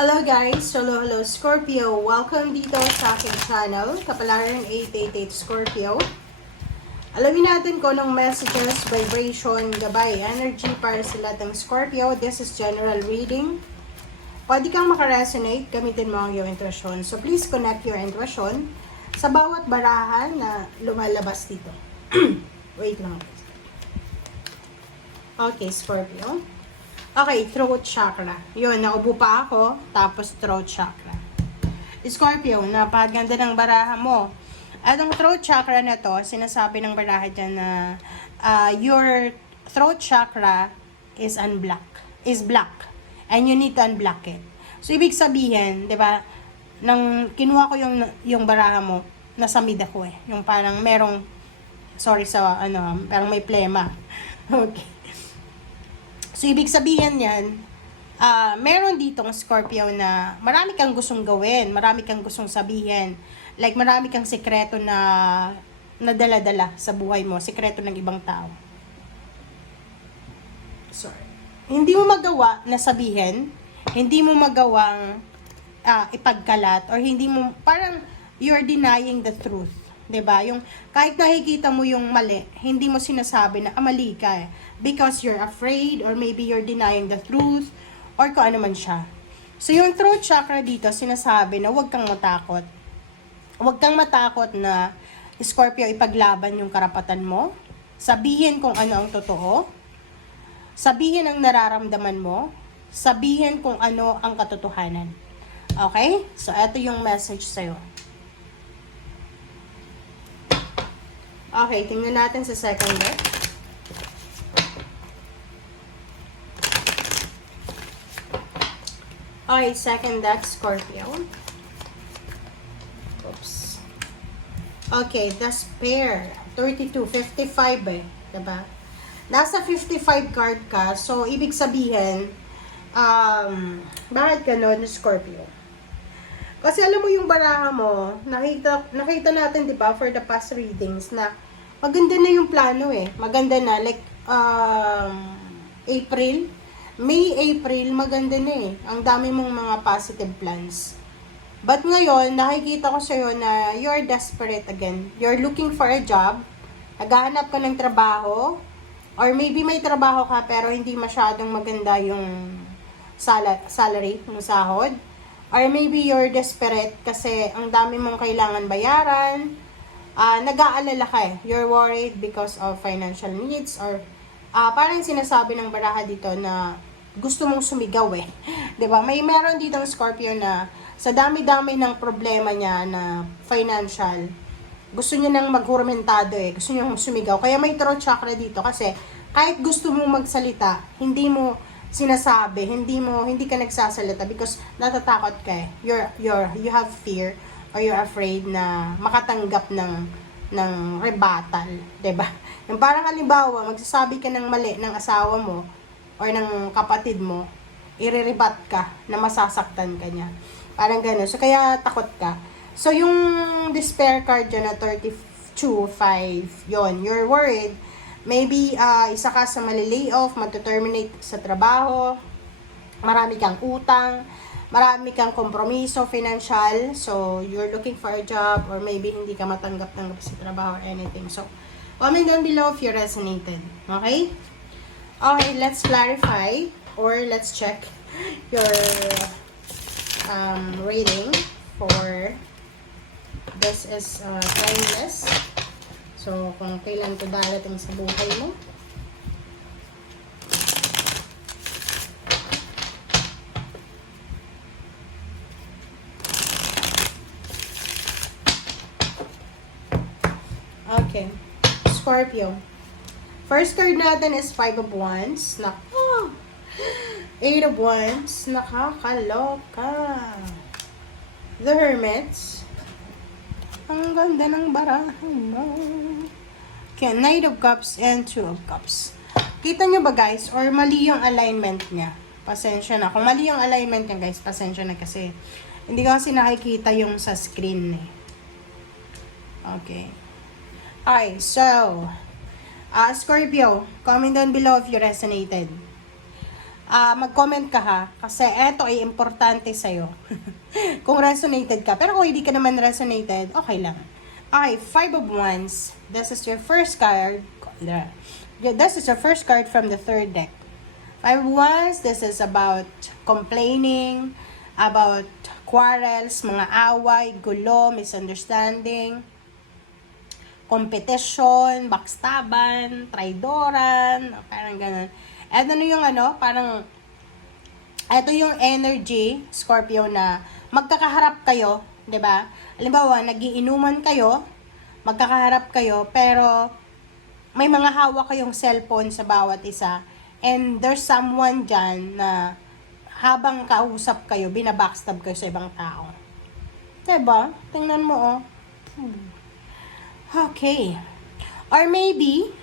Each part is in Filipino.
Hello guys! Hello Scorpio! Welcome dito sa aking channel, Kapalaran 888 Scorpio. Alamin natin kung anong messages, vibration, gabay, energy para sa lahat ng Scorpio. This is general reading. Pwede kang makaresonate, gamitin mo ang iyong intuition. So please connect your intuition sa bawat barahan na lumalabas dito. Wait lang. Okay, Scorpio. Okay, throat chakra. Yun, naubo pa ako. Tapos throat chakra. Scorpio, napaganda ng baraha mo. At ang throat chakra na to, sinasabi ng baraha dyan na your throat chakra is black. And you need to unblock it. So, ibig sabihin, di ba, nang kinuha ko yung baraha mo, nasa mid ako eh. Yung parang merong, parang may plema. Okay. So, ibig sabihin yan, meron ditong Scorpio na marami kang gustong gawin, marami kang gustong sabihin. Like, marami kang sekreto na dala-dala sa buhay mo, sekreto ng ibang tao. Sorry. Hindi mo magawa na sabihin, hindi mo magawang ipagkalat, or hindi mo, parang you're denying the truth. 'Di ba? Yung kahit nakikita mo yung mali, hindi mo sinasabi na mali ka eh. Because you're afraid, or maybe you're denying the truth, or kung ano man siya. So yung throat chakra dito, sinasabi na huwag kang matakot. Huwag kang matakot na, Scorpio, ipaglaban yung karapatan mo. Sabihin kung ano ang totoo. Sabihin ang nararamdaman mo. Sabihin kung ano ang katotohanan. Okay? So ito yung message sa'yo. Okay, tingnan natin sa second deck. Okay, second deck, Scorpio. Oops. Okay, that's pair. 32, 55 eh. Diba? Nasa 55 card ka, so ibig sabihin, bakit ganon, Scorpio? Kasi alam mo yung baraha mo, nakita natin, di ba, for the past readings, na maganda na yung plano eh. Maganda na, like, April, maganda na eh. Ang dami mong mga positive plans. But ngayon, nakikita ko sa'yo na you're desperate again. You're looking for a job, naghahanap ka ng trabaho, or maybe may trabaho ka pero hindi masyadong maganda yung salary, yung sahod. Or maybe you're desperate kasi ang dami mong kailangan bayaran. Nag-aalala ka eh. You're worried because of financial needs, or parang sinasabi ng baraha dito na gusto mong sumigaw eh. 'Di ba? Meron dito ng Scorpio na sa dami-dami ng problema niya na financial, gusto niya nang maghurmentado eh. Gusto niya sumigaw. Kaya may throat chakra dito kasi kahit gusto mong magsalita, hindi mo sinasabi, hindi ka nagsasalita because natatakot ka eh. You have fear, or you're afraid na makatanggap ng rebuttal, 'di ba? Yung parang halimbawa, magsasabi ka ng mali ng asawa mo or ng kapatid mo, irerebat ka na masasaktan ka niya. Parang gano'n. So kaya takot ka. So yung despair card dyan na 32-5, yon, you're worried. Maybe isa ka sa mali-layoff, mag-terminate sa trabaho, marami kang utang, marami kang kompromiso financial, so you're looking for a job, or maybe hindi ka matanggap-tanggap sa trabaho or anything. So, comment down below if you resonated. Okay? Okay, let's clarify, or let's check your reading for this is timeless. So, kung kailan to darating sa buhay mo. Okay. Scorpio. First card natin is 5 of Wands. Nako. 8 of Wands. Nakakaloka. The Hermits. Ang ganda ng baraha mo. Okay, Knight of Cups and 2 of Cups. Kita nyo ba guys? Or mali yung alignment niya? Pasensya na. Kung mali yung alignment niya guys, pasensya na kasi hindi ko kasi nakikita yung sa screen eh. Okay. Okay, so Scorpio, comment down below if you resonated. mag-comment ka ha, kasi eto ay importante sa'yo. Kung resonated ka. Pero kung hindi ka naman resonated, okay lang. Okay, 5 of Wands. This is your first card. This is your first card from the third deck. 5 of Wands, this is about complaining, about quarrels, mga away, gulo, misunderstanding, competition, backstaban, traidoran, parang ganun. At ano yung parang, ito yung energy, Scorpio, na magkakaharap kayo, 'di ba? Halimbawa, nagiinuman kayo, magkakaharap kayo, pero may mga hawak kayong cellphone sa bawat isa, and there's someone dyan na habang kausap kayo, binabackstab kayo sa ibang tao. 'Di ba? Tingnan mo, oh. Okay. Or maybe,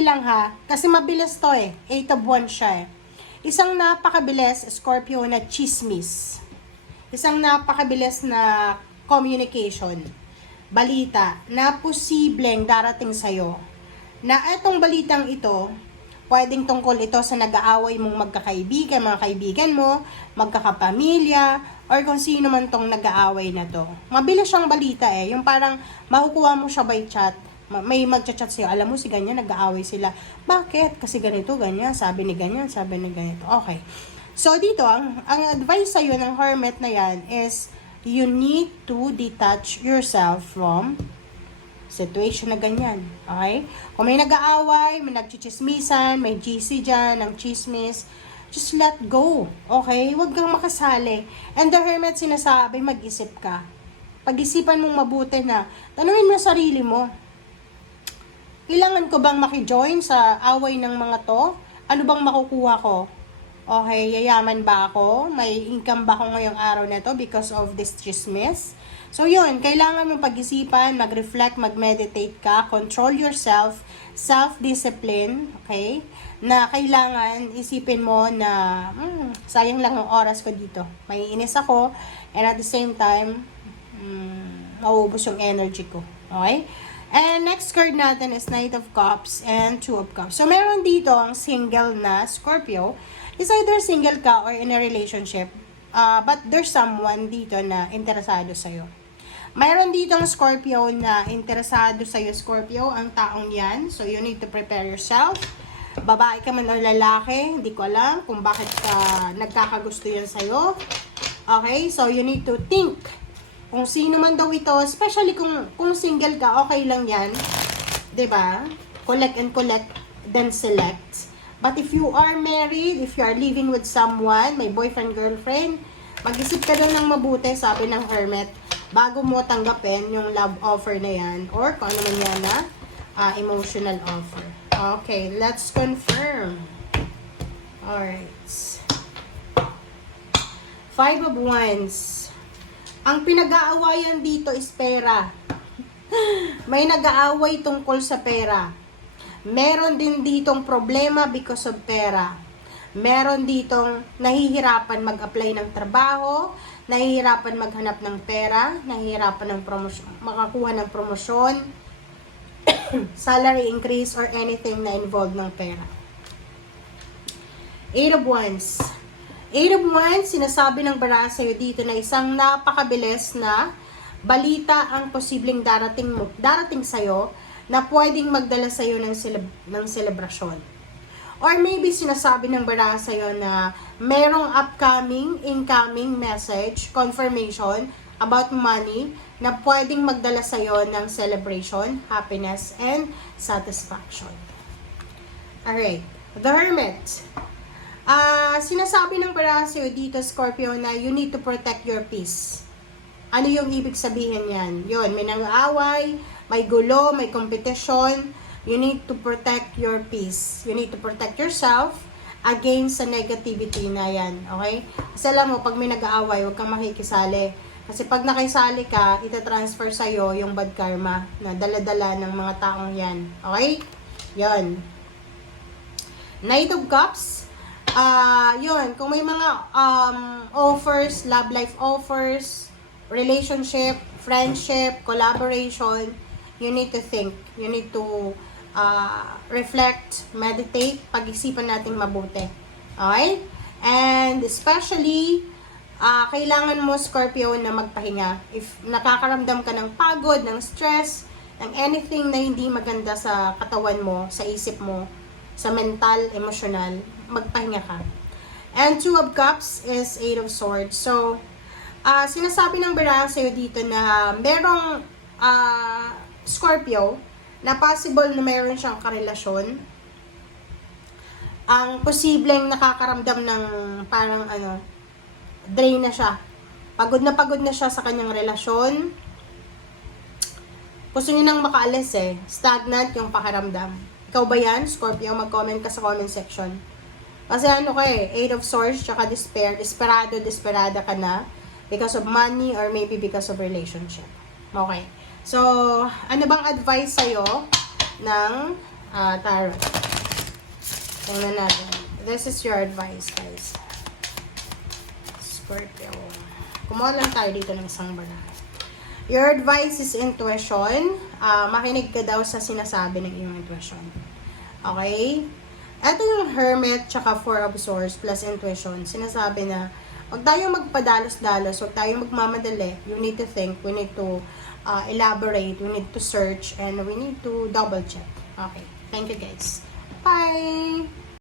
lang ha, kasi mabilis to eh. 8 of Wands siya eh. Isang napakabilis, Scorpio, na chismis. Isang napakabilis na communication. Balita na posibleng darating sa'yo. Na etong balitang ito, pwedeng tungkol ito sa nag-aaway mong magkakaibigan, mga kaibigan mo, magkakapamilya, or kung sino man tong nag-aaway na to. Mabilis siyang balita eh. Yung parang makukuha mo siya by chat. May magchat-chat sa'yo, alam mo si ganyan, nag-aaway sila. Bakit? Kasi ganito, ganyan, sabi ni ganyan, sabi ni ganito. Okay. So, dito, ang advice sa'yo ng hermit na yan is, you need to detach yourself from situation na ganyan. Okay? Kung may nag-aaway, may nagchichismisan, may GC dyan, ng chismis, just let go. Okay? Huwag kang makasali. And the hermit sinasabi, mag-isip ka. Pag-isipan mong mabuti na, tanungin mo sarili mo, kailangan ko bang makijoin sa away ng mga to? Ano bang makukuha ko? Okay, yayaman ba ako? May income ba ako ngayong araw na to because of this chismis? So yun, kailangan mong pag-isipan, mag-reflect, mag-meditate ka, control yourself, self-discipline, okay? Na kailangan isipin mo na, sayang lang ang oras ko dito. Maiinis ako, and at the same time, mauubos yung energy ko. Okay? And next card natin is Knight of Cups and Two of Cups. So, meron dito ang single na Scorpio. Is either single ka or in a relationship. But there's someone dito na interesado sa'yo. Mayroon dito ang Scorpio na interesado sa'yo, Scorpio, ang taong yan. So, you need to prepare yourself. Babae ka man o lalaki, hindi ko alam kung bakit ka nagkakagusto yan sa'yo. Okay? So, you need to think kung sino man daw ito, especially kung single ka, okay lang yan. 'Di ba? Collect and collect, then select. But if you are married, if you are living with someone, may boyfriend, girlfriend, mag-isip ka doon ng mabuti, sabi ng hermit, bago mo tanggapin yung love offer na yan, or kung ano man yan na emotional offer. Okay, let's confirm. Alright. 5 of Wands. Ang pinag-aawayan dito is pera. May nag-aaway tungkol sa pera. Meron din ditong problema because of pera. Meron ditong nahihirapan mag-apply ng trabaho, nahihirapan maghanap ng pera, nahihirapan ng makakuha ng promosyon, salary increase, or anything na involved ng pera. 8 of Wands. 8 of Wands, sinasabi ng baraha sa'yo dito na isang napakabilis na balita ang posibleng darating sa'yo na pwedeng magdala sa'yo ng selebrasyon. Or maybe sinasabi ng baraha sa'yo na merong upcoming, incoming message, confirmation about money na pwedeng magdala sa'yo ng celebration, happiness, and satisfaction. Alright, the Hermit. Sinasabi ng baraha sa'yo dito, Scorpio, na you need to protect your peace. Ano yung ibig sabihin yan? Yun, may nang-aaway, may gulo, may competition. You need to protect your peace. You need to protect yourself against sa negativity na yan. Okay? Kasi alam mo, pag may nag-aaway, huwag kang makikisali. Kasi pag nakisali ka, itatransfer sa'yo yung bad karma na dala-dala ng mga taong yan. Okay? Yun. Knight of Cups. Yun, kung may mga offers, love life offers, relationship, friendship, collaboration, you need to think. You need to reflect, meditate, pag-isipan natin mabuti. Okay? And especially, kailangan mo, Scorpio, na magpahinga. If nakakaramdam ka ng pagod, ng stress, ng anything na hindi maganda sa katawan mo, sa isip mo, sa mental, emotional, magpahinga ka. And Two of Cups is Eight of Swords. So, sinasabi ng baraha sa'yo dito na merong Scorpio na possible na meron siyang karelasyon. Ang posibleng nakakaramdam ng parang drain na siya. Pagod na siya sa kanyang relasyon. Gusto niya nang makaalis Stagnant yung pakiramdam. Ikaw ba yan, Scorpio? Mag-comment ka sa comment section. Kasi Eight of Swords, tsaka despair. Desperada ka na. Because of money or maybe because of relationship. Okay. So, ano bang advice sa'yo ng tarot? Tingnan natin. This is your advice, guys. Scorpio. Kumuha lang tayo dito ng isang baraha. Your advice is intuition. Makinig ka daw sa sinasabi ng iyong intuition. Okay? Ito yung Hermit tsaka Four of Swords plus intuition. Sinasabi na huwag tayong magpadalos-dalos, huwag tayong magmamadali. You need to think, we need to elaborate, we need to search, and we need to double check. Okay. Thank you, guys. Bye!